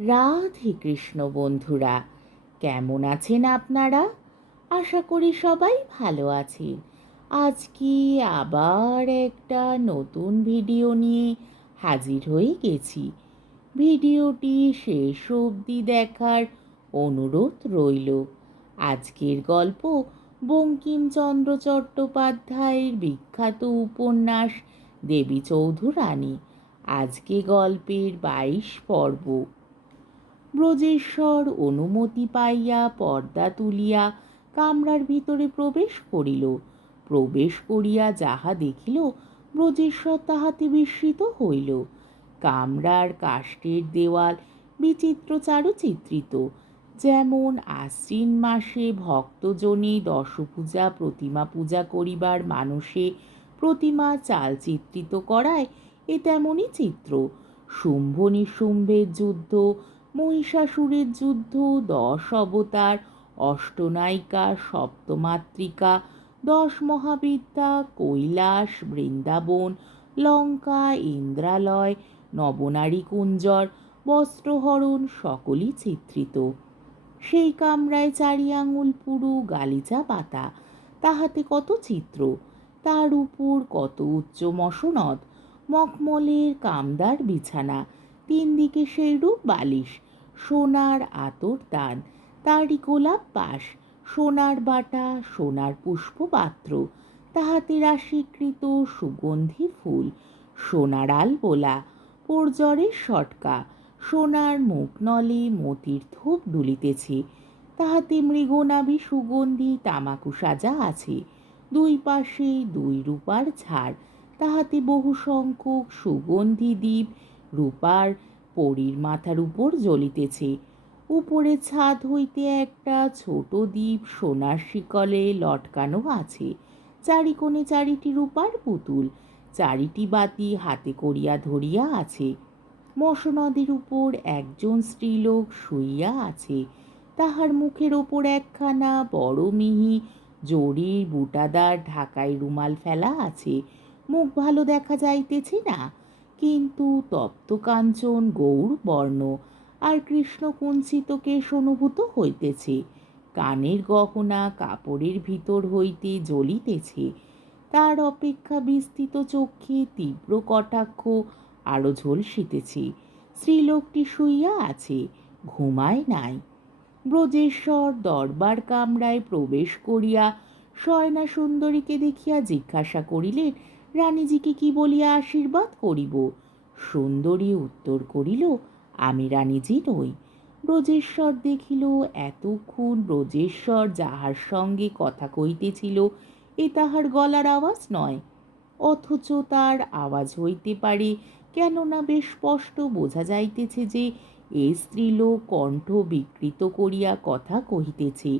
রাধে কৃষ্ণ বন্ধুরা, কেমন আছেন আপনারা? আশা করি সবাই ভালো আছেন। আজকে আবার একটা নতুন ভিডিও নিয়ে হাজির হয়ে গেছি। ভিডিওটি শেষ অবধি দেখার অনুরোধ রইল। আজকের গল্প বঙ্কিমচন্দ্র চট্টোপাধ্যায়ের বিখ্যাত উপন্যাস দেবী চৌধুরানী। আজকে গল্পের 22 পর্ব। ব্রজেশ্বর অনুমতি পাইয়া পর্দা তুলিয়া কামরার ভিতরে প্রবেশ করিল। প্রবেশ করিয়া যাহা দেখিল, ব্রজেশ্বর তাহাতে বিস্মিত হইল। কামরার কাষ্ঠের দেওয়াল বিচিত্র চারুচিত্রিত, যেমন আশ্বিন মাসে ভক্তজনে দশপূজা প্রতিমা পূজা করিবার মানুষে প্রতিমা চালচিত্রিত করায় এ তেমনই চিত্র। শুম্ভ নিশুম্ভের যুদ্ধ, মহিষাসুরের যুদ্ধ, 10 অবতার, অষ্টনায়িকা, সপ্তমাতৃকা, 10 মহাবিদ্যা, কৈলাস, বৃন্দাবন, লঙ্কা, ইন্দ্রালয়, নবনারী কুঞ্জর, বস্ত্রহরণ সকলই চিত্রিত। সেই কামরায় 4 আঙুল পুরু গালিচা পাতা, তাহাতে কত চিত্র, তার উপর কত উচ্চ মসনদ, মখমলের কামদার বিছানা, 3 দিকে সেইরূপ বালিশ, সোনার আতরদান, তারই গোলাপ পাশ, সোনার বাটা, সোনার পুষ্পপাত্র, তাহাতে রাশিকৃত সুগন্ধি ফুল, সোনার আলবোলা, পর্জরের সটকা, সোনার মুখনলে মতির ধূপ দুলিতেছে, তাহাতে মৃগনাভি সুগন্ধি তামাকু সাজা আছে। 2 পাশে 2 রূপার ঝাড়, তাহাতে বহু সংখ্যক সুগন্ধি দ্বীপ রূপার পরীর মাথার উপর জ্বলিতেছে। উপরে ছাদ হইতে একটা ছোট দ্বীপ সোনার শিকলে লটকানো আছে। চারিকোণে 4টি রূপার পুতুল, 4টি বাতি হাতে করিয়া ধরিয়া আছে। মসনদের উপর একজন স্ত্রীলোক শুইয়া আছে, তাহার মুখের ওপর একখানা বড় মিহি জরির বুটাদার ঢাকাই রুমাল ফেলা আছে। মুখ ভালো দেখা যাইতেছে না, কিন্তু তপ্ত কাঞ্চন গৌর বর্ণ, আর কৃষ্ণ কুঞ্চিত কেশ অনুভূত হইতেছে। কানের গহনা কাপড়ের ভিতর হইতে জ্বলিতেছে। তার অপেক্ষা বিস্তৃত চক্ষে তীব্র কটাক্ষ আরো ঝলসিতেছে। স্ত্রীলোকটি শুইয়া আছে, ঘুমায় নাই। ব্রজেশ্বর দরবার কামরায় প্রবেশ করিয়া শয়না সুন্দরীকে দেখিয়া জিজ্ঞাসা করিলেন, রানীজিকে কি বলিয়া আশীর্বাদ করিব? সুন্দরী উত্তর করিল, আমি রানীজি নই। ব্রজেশ্বর দেখিল এতক্ষণ ব্রজেশ্বর যাহার সঙ্গে কথা কইতেছিল এ তাহার গলার আওয়াজ নয়, অথচ তার আওয়াজ হইতে পারে, কেননা বেশ স্পষ্ট বোঝা যাইতেছে যে এ স্ত্রীলোক কণ্ঠ বিকৃত করিয়া কথা কহিতেছে।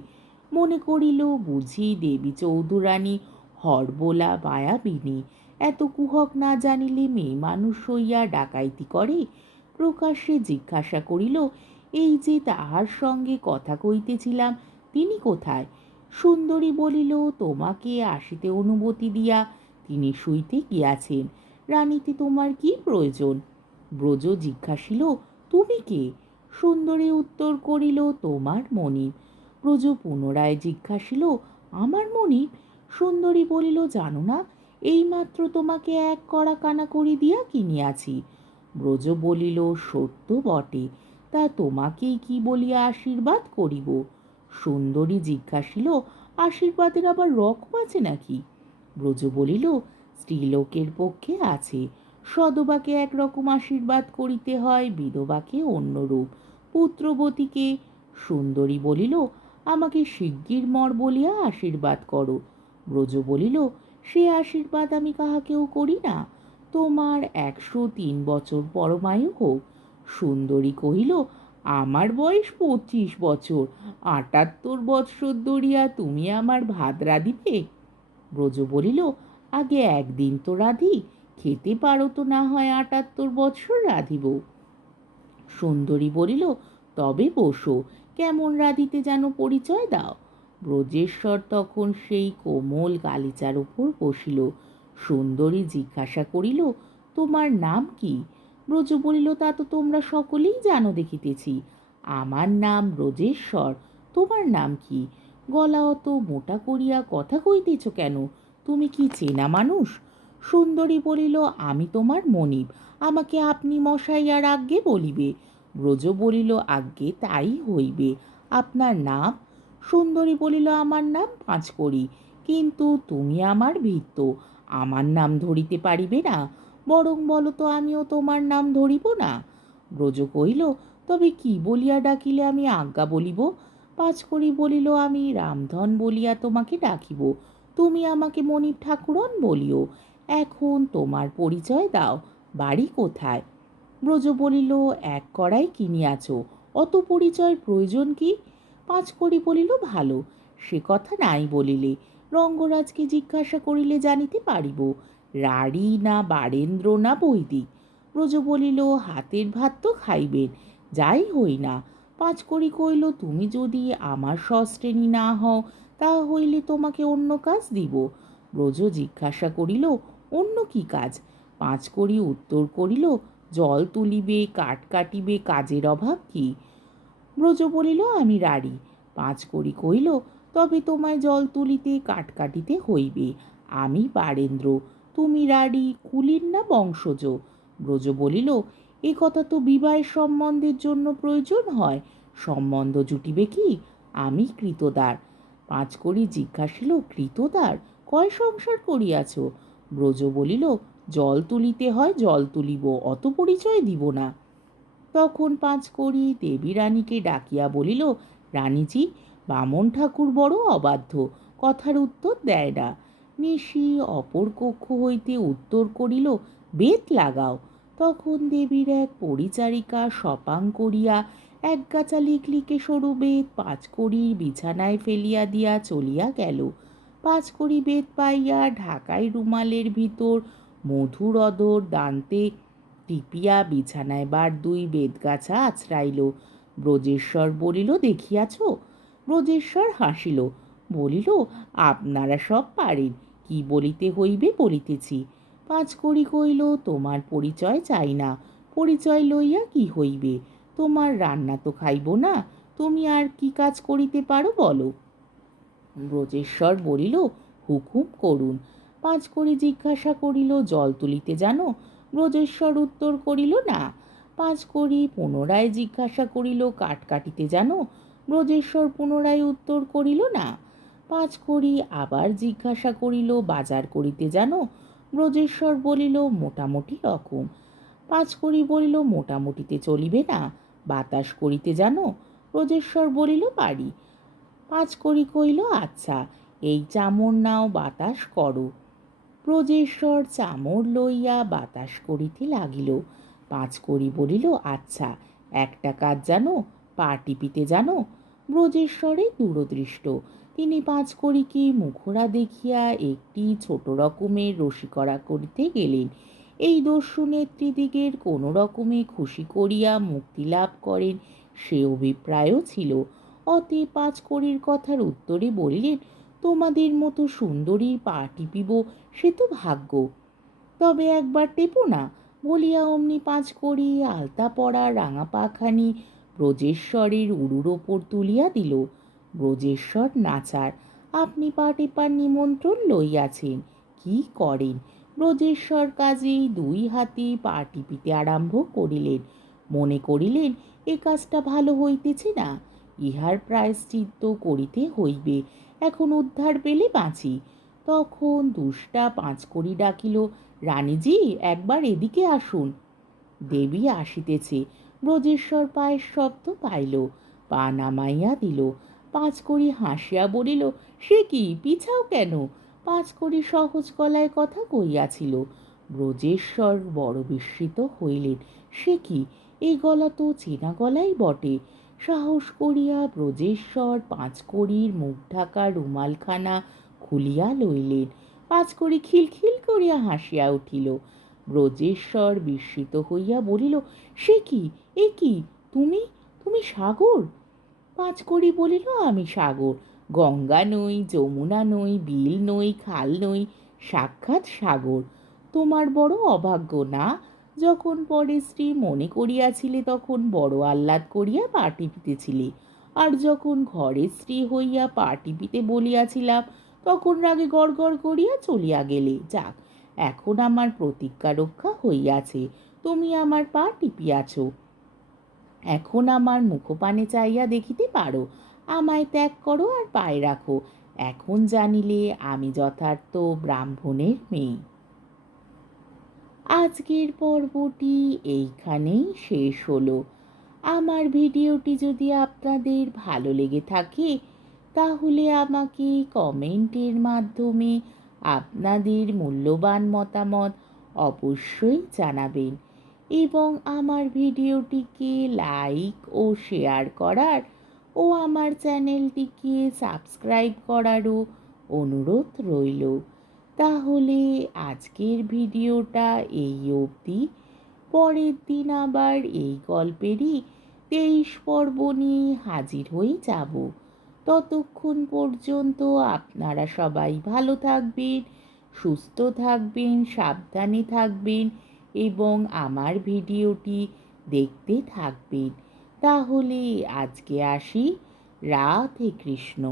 মনে করিল বুঝি দেবী চৌধুরানী হরবোলা মায়াবিনী, এত কুহক না জানিলে মেয়ে মানুষ হইয়া ডাকাইতি করে। প্রকাশ্যে জিজ্ঞাসা করিল, এই যে তাহার সঙ্গে কথা কইতেছিলাম তিনি কোথায়? সুন্দরী বলিল, তোমাকে আসিতে অনুমতি দিয়া তিনি শুইতে গিয়াছেন। রানীতে তোমার কি প্রয়োজন? ব্রজ জিজ্ঞাসিল, তুমি কে? সুন্দরী উত্তর করিল, তোমার মনিব। ব্রজ পুনরায় জিজ্ঞাসিল, আমার মনিব? সুন্দরী বলিল, জানো না, এইমাত্র তোমাকে 1 কড়া কানাকড়ি দিয়া কিনিয়াছি। ব্রজ বলিল, সত্য বটে, তা তোমাকেই কি বলিয়া আশীর্বাদ করিব? সুন্দরী জিজ্ঞাসিল, আশীর্বাদের আবার রকম আছে নাকি? ব্রজ বলিল, স্ত্রীলোকের পক্ষে আছে। সদবাকে একরকম আশীর্বাদ করিতে হয়, বিধবাকে অন্যরূপ, পুত্রবতীকে। সুন্দরী বলিল, আমাকে শিগগির মর বলিয়া আশীর্বাদ করো। ব্রজ বলিল, সে আশীর্বাদ আমি কাহাকেও করি না। তোমার 103 বছর পরমায়ু হোক। সুন্দরী কহিল, আমার বয়স 25 বছর, 78 বৎসর ধরিয়া তুমি আমার ভাত রাঁধিবে? ব্রজ বলিল, আগে একদিন তো রাঁধি, খেতে পারো তো না হয় 78 বৎসর রাঁধিব। সুন্দরী বলিল, তবে বসো, কেমন রাঁধিতে যেন পরিচয় দাও। ব্রজেশ্বর তখন সেই কোমল গালিচার উপর বসিল। সুন্দরী জিজ্ঞাসা করিল, তোমার নাম কি? ব্রজ বলিল, তা তো তোমরা সকলেই জানো দেখিতেছি। আমার নাম ব্রজেশ্বর, তোমার নাম কি? গলা অত মোটা করিয়া কথা কইতেছ কেন? তুমি কি চেনা মানুষ? সুন্দরী বলিল, আমি তোমার মনিব, আমাকে আপনি মশাই আর আজ্ঞে বলিবে। ব্রজ বলিল, আজ্ঞে তাই হইবে। আপনার নাম? সুন্দরী বলিল, আমার নাম পাঁচকড়ি, কিন্তু তুমি আমার ভৃত্য, আমার নাম ধরিতে পারিবে না? বরং বলো তো, আমিও তোমার নাম ধরিব না। ব্রজ কহিল, তবে কি বলিয়া ডাকিলে আমি আজ্ঞা বলিব? পাঁচকড়ি বলিল, আমি রামধন বলিয়া তোমাকে ডাকিব, তুমি আমাকে মনিব ঠাকুরন বলিও। এখন তোমার পরিচয় দাও, বাড়ি কোথায়? ব্রজ বলিল, এক কড়াই কিনিয়াছ, অত পরিচয়ের প্রয়োজন কি? পাঁচকড়ি বলিল, ভালো, সে কথা নাই বলিলে, রঙ্গরাজকে জিজ্ঞাসা করিলে জানিতে পারিব, রাঢ়ী না বারেন্দ্র না বৈদিক। ব্রজ বলিল, হাতের ভাত তো খাইবেন, যাই হই না। পাঁচকড়ি কইল, তুমি যদি আমার সশ্রেণী না হও, তা হইলে তোমাকে অন্য কাজ দিব। ব্রজ জিজ্ঞাসা করিল, অন্য কি কাজ? পাঁচকড়ি উত্তর করিল, জল তুলিবে, কাঠ কাটিবে, কাজের অভাব কি? ব্রজ বলিল, আমি রাঢ়ী। পাঁচকড়ি কহিল, তবে তোমায় জল তুলিতে কাঠ কাটিতে হইবে। আমি বারেন্দ্র, তুমি রাঢ়ী, কুলীন না বংশজ? ব্রজ বলিল, এ কথা তো বিবাহের সম্বন্ধের জন্য প্রয়োজন হয়, সম্বন্ধ জুটিবে কি? আমি কৃতদার। পাঁচকড়ি জিজ্ঞাসিল, কৃতদার? কয় সংসার করিয়াছ? ব্রজ বলিল, জল তুলিতে হয় জল তুলিব, অত পরিচয় দিব না। তখন পাঁচকড়ি দেবী রানীকে ডাকিয়া বলিল, রানীজি, বামন ঠাকুর বড় অবাধ্য, কথার উত্তর দেয় না। নিশি অপর কক্ষ হইতে উত্তর করিল, বেত লাগাও। তখন দেবীর এক পরিচারিকা সপাং করিয়া একগাছা লিকলিকে সরু বেত পাঁচকড়ির বিছানায় ফেলিয়া দিয়া চলিয়া গেল। পাঁচকড়ি বেত পাইয়া ঢাকাই রুমালের ভিতর মধুর অদর দান্তে টিপিয়া বিছানায় বার দুই বেদগাছা আছড়াইল। ব্রজেশ্বর বলিল, দেখিয়াছ? ব্রজেশ্বর হাসিল, বলিল, আপনারা সব পারেন, কি বলিতে হইবে বলিতেছি। পাঁচকড়ি কইল, তোমার পরিচয় চাই না, পরিচয় লইয়া কি হইবে? তোমার রান্না তো খাইব না, তুমি আর কি কাজ করিতে পারো বলো? ব্রজেশ্বর বলিল, হুকুম করুন। পাঁচকড়ি জিজ্ঞাসা করিল, জল তুলিতে জানো? ব্রজেশ্বর উত্তর করিল, না। পাঁচকড়ি পুনরায় জিজ্ঞাসা করিল, কাঠ কাটিতে জানো? ব্রজেশ্বর পুনরায় উত্তর করিল, না। পাঁচকড়ি আবার জিজ্ঞাসা করিল, বাজার করিতে জানো? ব্রজেশ্বর বলিল, মোটামুটি রকম। পাঁচকড়ি বলিল, মোটামুটিতে চলিবে না, বাতাস করিতে জানো? ব্রজেশ্বর বলিল, পারি। পাঁচকড়ি কইল, আচ্ছা, এই চামর নাও, বাতাস করো। ব্রজেশ্বর চামর লইয়া বাতাস করিতে লাগিল। পাঁচকড়ি বলিল, আচ্ছা, একটা কাজ জানো, পা টিপিতে জানো? ব্রজেশ্বরে দূরদৃষ্ট, তিনি পাঁচকড়িকে মুখরা দেখিয়া একটি ছোট রকমের রসিকতা করিতে গেলেন। এই দস্যু নেত্রীদিগের কোনো রকমে খুশি করিয়া মুক্তি লাভ করেন, সে অভিপ্রায়ও ছিল। অতএব পাঁচকড়ির কথার উত্তরে বলিলেন, তোমাদের মতো সুন্দরীর পা টিপিব, সে তো ভাগ্য, তবে একবার টেপো না। বলিয়া অমনি পাঁচকড়ি আলতা পরা রাঙা পাখানি ব্রজেশ্বরের উরুর ওপর তুলিয়া দিল। ব্রজেশ্বর নাচার, আপনি পা টেপার নিমন্ত্রণ লইয়াছেন, কি করেন? ব্রজেশ্বর কাজেই দুই হাতে পা টিপিতে আরম্ভ করিলেন। মনে করিলেন, এ কাজটা ভালো হইতেছে না, ইহার প্রায়শ্চিত্ত করিতে হইবে, এখন উদ্ধার পেলে বাঁচি। তখন দুষ্টা পাঁচকড়ি ডাকিল, রানীজি, একবার এদিকে আসুন। দেবী আসিতেছে। ব্রজেশ্বর পায়ের শব্দ পাইল, পা নামাইয়া দিল। পাঁচকড়ি হাসিয়া বলিল, সে কি, পিছাও কেন? পাঁচকড়ি সহজ গলায় কথা কইয়াছিল। ব্রজেশ্বর বড় বিস্মিত হইলেন, সে কি, এই গলা তো চেনা গলাই বটে। সাহস করিয়া ব্রজেশ্বর পাঁচকড়ির মুখ ঢাকা রুমালখানা খুলিয়া লইলেন। পাঁচকড়ি খিলখিল করিয়া হাসিয়া উঠিল। ব্রজেশ্বর বিস্মিত হইয়া বলিল, সে কি, এ কি, তুমি, তুমি সাগর? পাঁচকড়ি বলিল, আমি সাগর, গঙ্গা নই, যমুনা নই, বিল নই, খাল নই, সাক্ষাৎ সাগর। তোমার বড় অভাগ্য না, যখন পরে স্ত্রী মনে করিয়াছিলে তখন বড় আহ্লাদ করিয়া পা টিপিতেছিলে, আর যখন ঘরের স্ত্রী হইয়া পা টিপিতে বলিয়াছিলাম তখন রাগে গড়গড় করিয়া চলিয়া গেলে। যাক, এখন আমার প্রতিজ্ঞা রক্ষা হইয়াছে, তুমি আমার পা টিপিয়াছ, এখন আমার মুখপানে চাইয়া দেখিতে পারো। আমায় ত্যাগ করো আর পায়ে রাখো, এখন জানিলে আমি যথার্থ ব্রাহ্মণের মেয়ে। আজকের পর্বটি এইখানেই শেষ হলো। আমার ভিডিওটি যদি আপনাদের ভালো লেগে থাকে তাহলে আমাকে কমেন্টের মাধ্যমে আপনাদের মূল্যবান মতামত অবশ্যই জানাবেন এবং আমার ভিডিওটিকে লাইক ও শেয়ার করার ও আমার চ্যানেলটিকে সাবস্ক্রাইব করারও অনুরোধ রইল। তাহলে আজকের ভিডিওটা এই অবধি। পরের দিন আবার এই গল্পেরই 23 পর্ব নিয়ে হাজির হয়ে যাব। ততক্ষণ পর্যন্ত আপনারা সবাই ভালো থাকবেন, সুস্থ থাকবেন, সাবধানে থাকবেন এবং আমার ভিডিওটি দেখতে থাকবেন। তাহলে আজকে আসি। রাধে কৃষ্ণ।